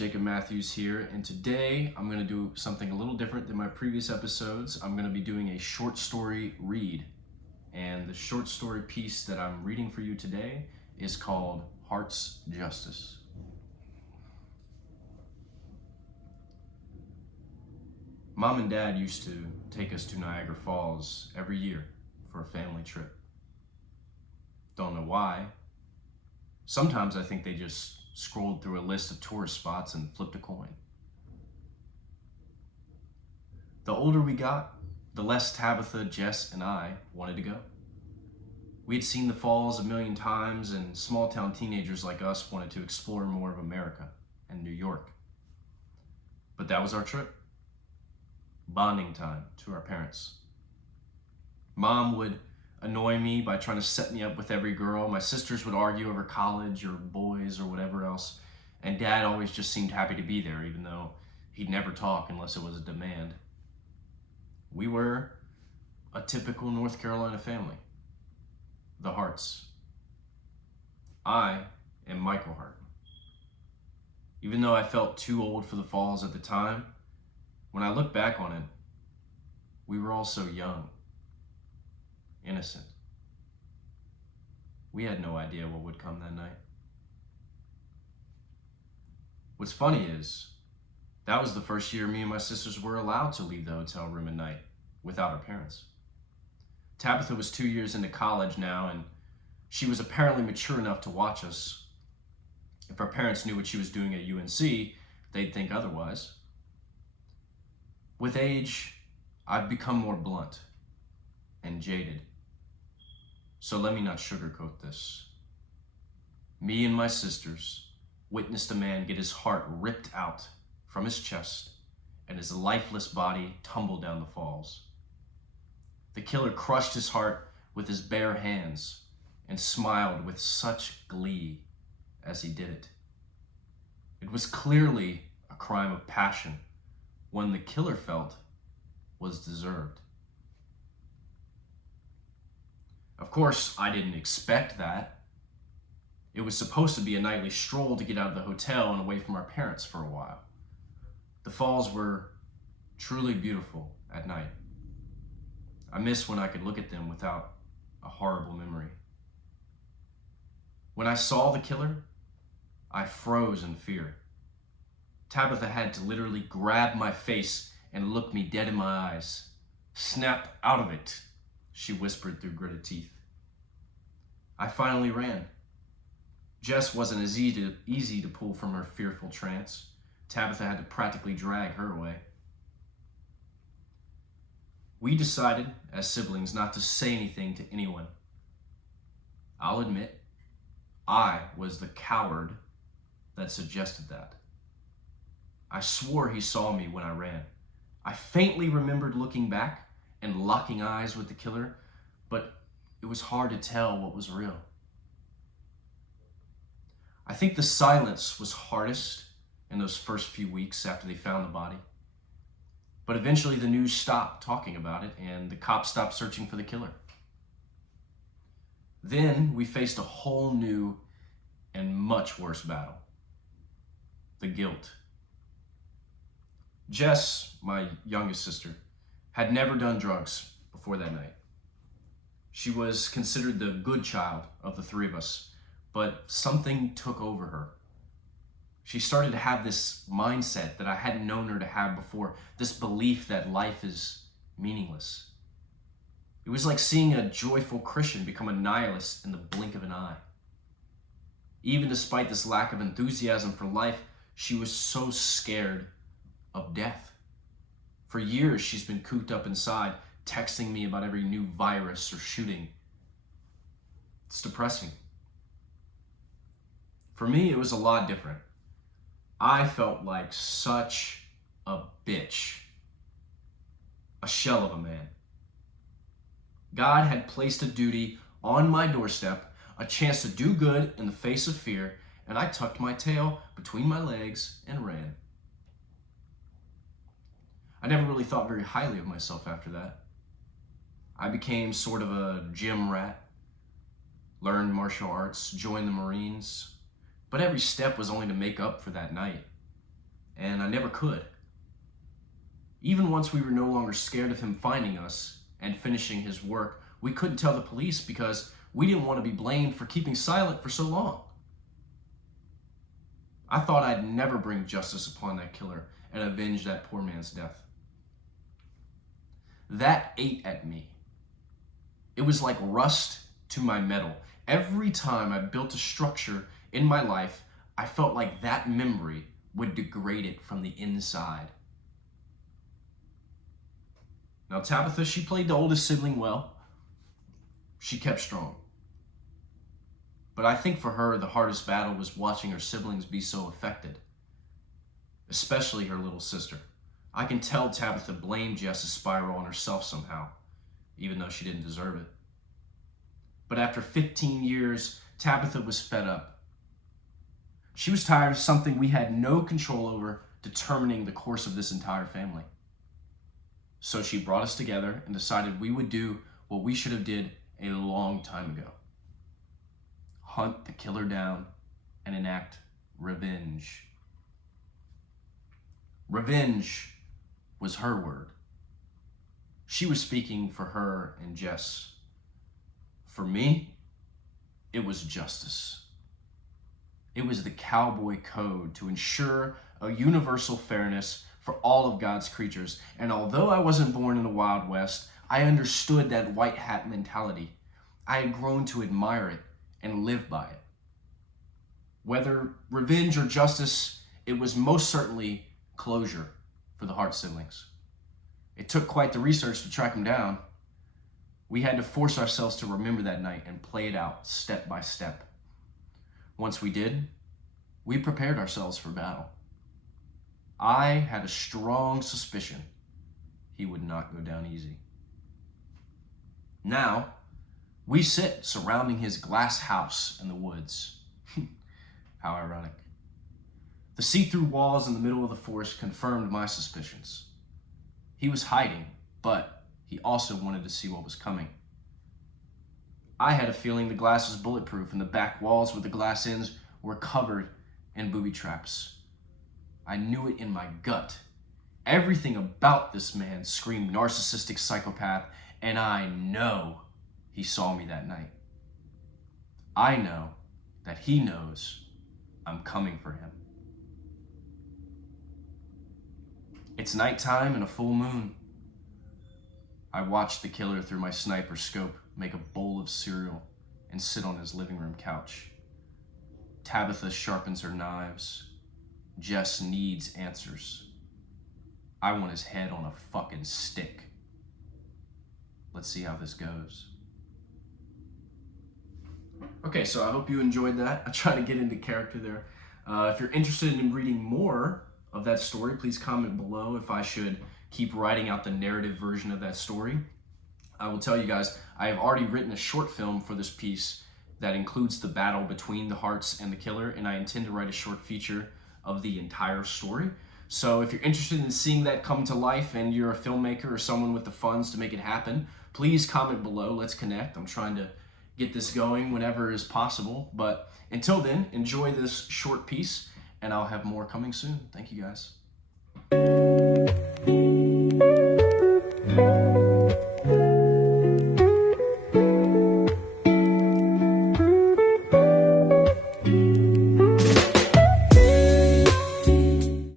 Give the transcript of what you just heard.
Jacob Mathews here, and today I'm going to do something a little different than my previous episodes. I'm going to be doing a short story read, and the short story piece that I'm reading for you today is called Heart's Justice. Mom and Dad used to take us to Niagara Falls every year for a family trip. Don't know why. Sometimes I think they just scrolled through a list of tourist spots and flipped a coin. The older we got, the less Tabitha, Jess, and I wanted to go. We had seen the falls a million times, and small-town teenagers like us wanted to explore more of America and New York. But that was our trip. Bonding time to our parents. Mom would annoy me by trying to set me up with every girl. My sisters would argue over college or boys or whatever else. And Dad always just seemed happy to be there, even though he'd never talk unless it was a demand. We were a typical North Carolina family. The Harts. I am Michael Hart. Even though I felt too old for the falls at the time, when I look back on it, we were all so young. Innocent. We had no idea what would come that night. What's funny is, that was the first year me and my sisters were allowed to leave the hotel room at night without our parents. Tabitha was 2 years into college now, and she was apparently mature enough to watch us. If our parents knew what she was doing at UNC, they'd think otherwise. With age, I've become more blunt and jaded. So let me not sugarcoat this. Me and my sisters witnessed a man get his heart ripped out from his chest and his lifeless body tumble down the falls. The killer crushed his heart with his bare hands and smiled with such glee as he did it. It was clearly a crime of passion, one the killer felt was deserved. Of course, I didn't expect that. It was supposed to be a nightly stroll to get out of the hotel and away from our parents for a while. The falls were truly beautiful at night. I miss when I could look at them without a horrible memory. When I saw the killer, I froze in fear. Tabitha had to literally grab my face and look me dead in my eyes. "Snap out of it," she whispered through gritted teeth. I finally ran. Jess wasn't as easy to pull from her fearful trance. Tabitha had to practically drag her away. We decided, as siblings, not to say anything to anyone. I'll admit, I was the coward that suggested that. I swore he saw me when I ran. I faintly remembered looking back and locking eyes with the killer, but it was hard to tell what was real. I think the silence was hardest in those first few weeks after they found the body. But eventually the news stopped talking about it and the cops stopped searching for the killer. Then we faced a whole new and much worse battle. The guilt. Jess, my youngest sister, had never done drugs before that night. She was considered the good child of the three of us, but something took over her. She started to have this mindset that I hadn't known her to have before, this belief that life is meaningless. It was like seeing a joyful Christian become a nihilist in the blink of an eye. Even despite this lack of enthusiasm for life, she was so scared of death. For years, she's been cooped up inside, texting me about every new virus or shooting. It's depressing. For me, it was a lot different. I felt like such a bitch. A shell of a man. God had placed a duty on my doorstep, a chance to do good in the face of fear, and I tucked my tail between my legs and ran. I never really thought very highly of myself after that. I became sort of a gym rat, learned martial arts, joined the Marines, but every step was only to make up for that night. and I never could. Even once we were no longer scared of him finding us and finishing his work, we couldn't tell the police because we didn't want to be blamed for keeping silent for so long. I thought I'd never bring justice upon that killer and avenge that poor man's death. That ate at me. It was like rust to my metal. Every time I built a structure in my life, I felt like that memory would degrade it from the inside. Now, Tabitha, she played the oldest sibling well. She kept strong. But I think for her, the hardest battle was watching her siblings be so affected, especially her little sister. I can tell Tabitha blamed Jess's spiral on herself somehow, even though she didn't deserve it. But after 15 years, Tabitha was fed up. She was tired of something we had no control over determining the course of this entire family. So she brought us together and decided we would do what we should have did a long time ago. Hunt the killer down and enact revenge. Revenge was her word. She was speaking for her and Jess. For me, it was justice. It was the cowboy code to ensure a universal fairness for all of God's creatures. And although I wasn't born in the Wild West, I understood that white hat mentality. I had grown to admire it and live by it. Whether revenge or justice, it was most certainly closure for the Hart siblings. It took quite the research to track them down. We had to force ourselves to remember that night and play it out step by step. Once we did, we prepared ourselves for battle. I had a strong suspicion he would not go down easy. Now, we sit surrounding his glass house in the woods. How ironic. The see-through walls in the middle of the forest confirmed my suspicions. He was hiding, but he also wanted to see what was coming. I had a feeling the glass was bulletproof and the back walls with the glass ends were covered in booby traps. I knew it in my gut. Everything about this man screamed narcissistic psychopath, and I know he saw me that night. I know that he knows I'm coming for him. It's nighttime and a full moon. I watch the killer through my sniper scope make a bowl of cereal and sit on his living room couch. Tabitha sharpens her knives. Jess needs answers. I want his head on a fucking stick. Let's see how this goes. Okay, so I hope you enjoyed that. I try to get into character there. If you're interested in reading more of that story, please comment below if I should keep writing out the narrative version of that story. I will tell you guys, I have already written a short film for this piece that includes the battle between the Harts and the killer, and I intend to write a short feature of the entire story. So if you're interested in seeing that come to life and you're a filmmaker or someone with the funds to make it happen, please comment below. Let's connect. I'm trying to get this going whenever is possible. But until then, enjoy this short piece, and I'll have more coming soon. Thank you, guys.